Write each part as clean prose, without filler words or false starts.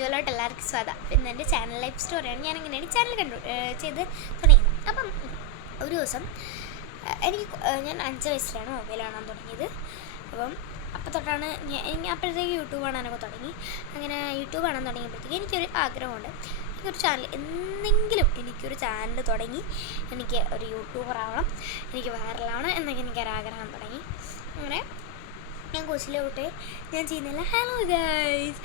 ജോലോട്ട് എല്ലാവർക്കും സ്വാഗതം. പിന്നെ എൻ്റെ ചാനൽ ലൈഫ് സ്റ്റോറിയാണ്. ഞാൻ ഇങ്ങനെയാണ് ചാനൽ ചെയ്ത് തുടങ്ങിയത്. അപ്പം ഒരു ദിവസം ഞാൻ 5 വയസ്സിലാണ് മൊബൈൽ കാണാൻ തുടങ്ങിയത്. അപ്പം തൊട്ടാണ് അപ്പോഴത്തേക്ക് യൂട്യൂബ് കാണാനൊക്കെ തുടങ്ങി. അങ്ങനെ യൂട്യൂബ് കാണാൻ തുടങ്ങിയപ്പോഴത്തേക്ക് എനിക്കൊരു ആഗ്രഹമുണ്ട്, എനിക്കൊരു ചാനൽ തുടങ്ങി എനിക്ക് ഒരു യൂട്യൂബർ ആവണം, എനിക്ക് വൈറലാവണം എന്നൊക്കെ എനിക്കൊരാഗ്രഹം തുടങ്ങി. അങ്ങനെ ഞാൻ കൊച്ചിലെ തൊട്ടേ ഞാൻ ചെയ്യുന്നില്ല. ഹലോ ഗൈസ്,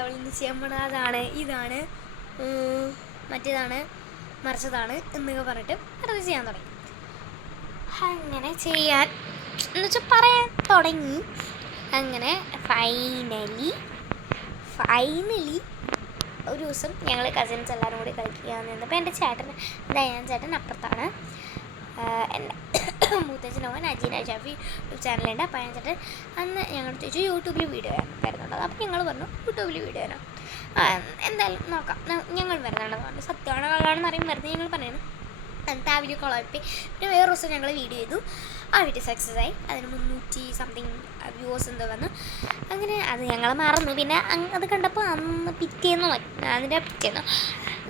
അവളിന്ന് ചെയ്യാൻ പോണത് അതാണ്, ഇതാണ്, മറ്റേതാണ്, മറിച്ചതാണ് എന്നൊക്കെ പറഞ്ഞിട്ട് അത് ചെയ്യാൻ തുടങ്ങി. അങ്ങനെ ചെയ്യാൻ എന്ന് വെച്ചാൽ പറയാൻ തുടങ്ങി. അങ്ങനെ ഫൈനലി ഒരു ദിവസം ഞങ്ങൾ കസിൻസ് എല്ലാവരും കൂടി കളിക്കുകയെന്ന് നിന്നപ്പോൾ എൻ്റെ ചേട്ടൻ അപ്പുറത്താണ്. എൻ്റെ മൂത്തച്ഛനോൻ അജീന ഷാഫി യൂട്യൂബ് ചാനലുണ്ട്. അപ്പോൾ ഞാൻ ചേട്ടൻ അന്ന് ഞങ്ങൾ ചോദിച്ചു യൂട്യൂബിൽ വീഡിയോ വരുന്നുണ്ടോ. അപ്പോൾ ഞങ്ങൾ പറഞ്ഞു യൂട്യൂബിൽ വീഡിയോ വരാം, എന്തായാലും നോക്കാം, ഞങ്ങൾ വരുന്നുണ്ടെന്ന് പറഞ്ഞു. സത്യമാണോ കള്ളാണെന്ന് അറിയാൻ വരുന്നത് ഞങ്ങൾ പറയുന്നത്. എന്നിട്ട് ആ വീഡിയോ കുഴപ്പി. പിന്നെ വേറെ ദിവസം ഞങ്ങൾ വീഡിയോ ചെയ്തു. ആ വീഡിയോ സക്സസ് ആയി. അതിന് 300 സംതിങ് വ്യൂസ് എന്തോ വന്നു. അങ്ങനെ അത് ഞങ്ങൾ മറന്നു. പിന്നെ അത് കണ്ടപ്പോൾ അതിൻ്റെ പിറ്റേന്ന്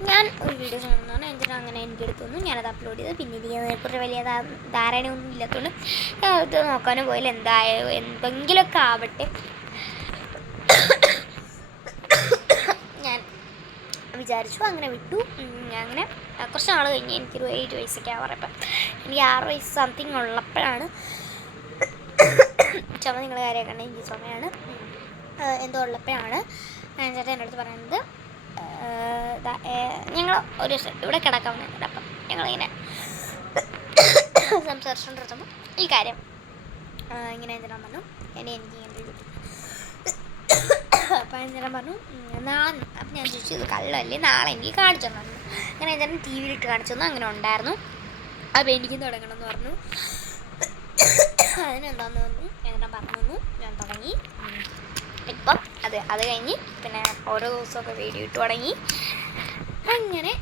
ഞാൻ ഒരു വീഡിയോ കാണുന്നതാണ്. എന്നിട്ട് അങ്ങനെ എനിക്ക് എടുത്തു തന്നു. ഞാനത് അപ്ലോഡ് ചെയ്തു. പിന്നെ ഇതിനെക്കുറിച്ച് വലിയ ധാരണയൊന്നും ഇല്ലാത്തതുകൊണ്ട് ഇത് നോക്കാനും പോയില്ല. എന്തായാലും എന്തെങ്കിലുമൊക്കെ ആവട്ടെ ഞാൻ വിചാരിച്ചു. അങ്ങനെ വിട്ടു. അങ്ങനെ കുറച്ച് നാൾ കഴിഞ്ഞ് എനിക്കൊരു 8 വയസ്സൊക്കെ ആവാറപ്പം എനിക്ക് 6 വയസ്സ് സംതിങ് ഉള്ളപ്പോഴാണ് ചുമ നിങ്ങളുടെ കാര്യമൊക്കെ എനിക്ക് ചുമയാണ് എന്തോ ഉള്ളപ്പോഴാണ് ചേട്ടൻ എൻ്റെ അടുത്ത് പറയുന്നത്, ഞങ്ങൾ ഒരു ദിവസം ഇവിടെ കിടക്കാൻ വന്നിട്ടുണ്ട്. അപ്പം ഞങ്ങളിങ്ങനെ സംസാരിച്ചുകൊണ്ടിരുന്നപ്പോൾ ഈ കാര്യം ഇങ്ങനെ എന്തിനാ പറഞ്ഞു, എനിക്ക് ഇങ്ങനെ അപ്പം എന്തിനാ പറഞ്ഞു നാളെ. അപ്പം ഞാൻ ചോദിച്ചു ഇത് കള്ളല്ലേ, നാളെ എനിക്ക് കാണിച്ചു തന്നു. അങ്ങനെ എന്തിനും ടി വിയിലിട്ട് കാണിച്ചു തന്നു. അങ്ങനെ ഉണ്ടായിരുന്നു. അപ്പോൾ എനിക്കും തുടങ്ങണം എന്ന് പറഞ്ഞു. അതിനെന്താന്ന് പറഞ്ഞു എന്തിനാ പറഞ്ഞു തന്നു. ഞാൻ തുടങ്ങി. ഇപ്പം അത് കഴിഞ്ഞ് പിന്നെ ഓരോ ദിവസമൊക്കെ വീഡിയോ ഇട്ട് തുടങ്ങി. അങ്ങനെ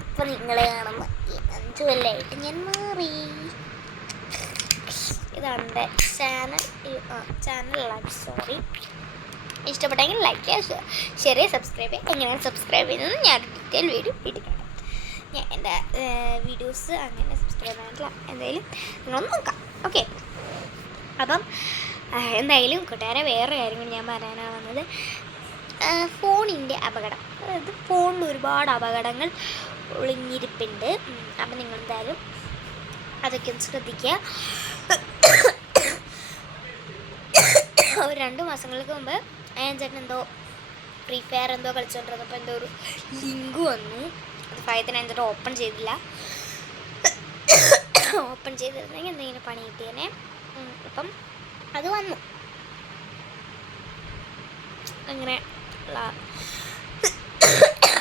ഇപ്പം നിങ്ങൾ കാണുന്ന ഈ 5 കൊല്ലമായിട്ട് ഞാൻ മാറി. ഇതാണ് എൻ്റെ ചാനൽ ലൈഫ് സ്റ്റോറി. ഇഷ്ടപ്പെട്ടെങ്കിൽ ലൈക്ക് ചെയ്യുക, ഷെയർ ചെയ്യുക, സബ്സ്ക്രൈബ് ചെയ്യുക. എങ്ങനെയാണ് സബ്സ്ക്രൈബ് ചെയ്യുന്നത് ഞാൻ ഡീറ്റെയിൽ വീഡിയോ ഇട്ടിട്ടുണ്ട്. ഞാൻ എൻ്റെ വീഡിയോസ് അങ്ങനെ സബ്സ്ക്രൈബ് ചെയ്യാനുള്ള എന്തായാലും നിങ്ങളൊന്ന് നോക്കാം. ഓക്കെ, അപ്പം എന്തായാലും കൂട്ടുകാരെ വേറെ കാര്യങ്ങൾ ഞാൻ പറയാനാണ് വന്നത്. ഫോണിൻ്റെ അപകടം, അതായത് ഫോണിൽ ഒരുപാട് അപകടങ്ങൾ ഒളിഞ്ഞിരിപ്പുണ്ട്. അപ്പം നിങ്ങളെന്തായാലും അതൊക്കെ ഒന്ന് ശ്രദ്ധിക്കുക. ഒരു 2 മാസങ്ങൾക്ക് മുമ്പ് അയാൻ ചേട്ടൻ എന്തോ ഫ്രീ ഫയർ എന്തോ കളിച്ചുകൊണ്ടിരുന്നപ്പോൾ എന്തോ ഒരു ലിങ്ക് വന്നു. അത് ഭയത്തിന് എന്നിട്ട് ഓപ്പൺ ചെയ്തില്ല. ഓപ്പൺ ചെയ്തിരുന്നെങ്കിൽ എന്തെങ്കിലും പണി കിട്ടിയേനെ. അപ്പം അത് വന്നു. അങ്ങനെ ഉള്ള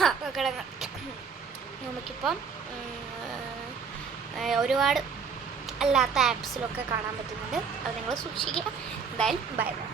അപകടങ്ങൾ നമുക്കിപ്പം ഒരുപാട് അല്ലാത്ത ആപ്സിലൊക്കെ കാണാൻ പറ്റുന്നുണ്ട്. അത് നിങ്ങൾ സൂക്ഷിക്കുക. എന്തായാലും ബൈ ബൈ.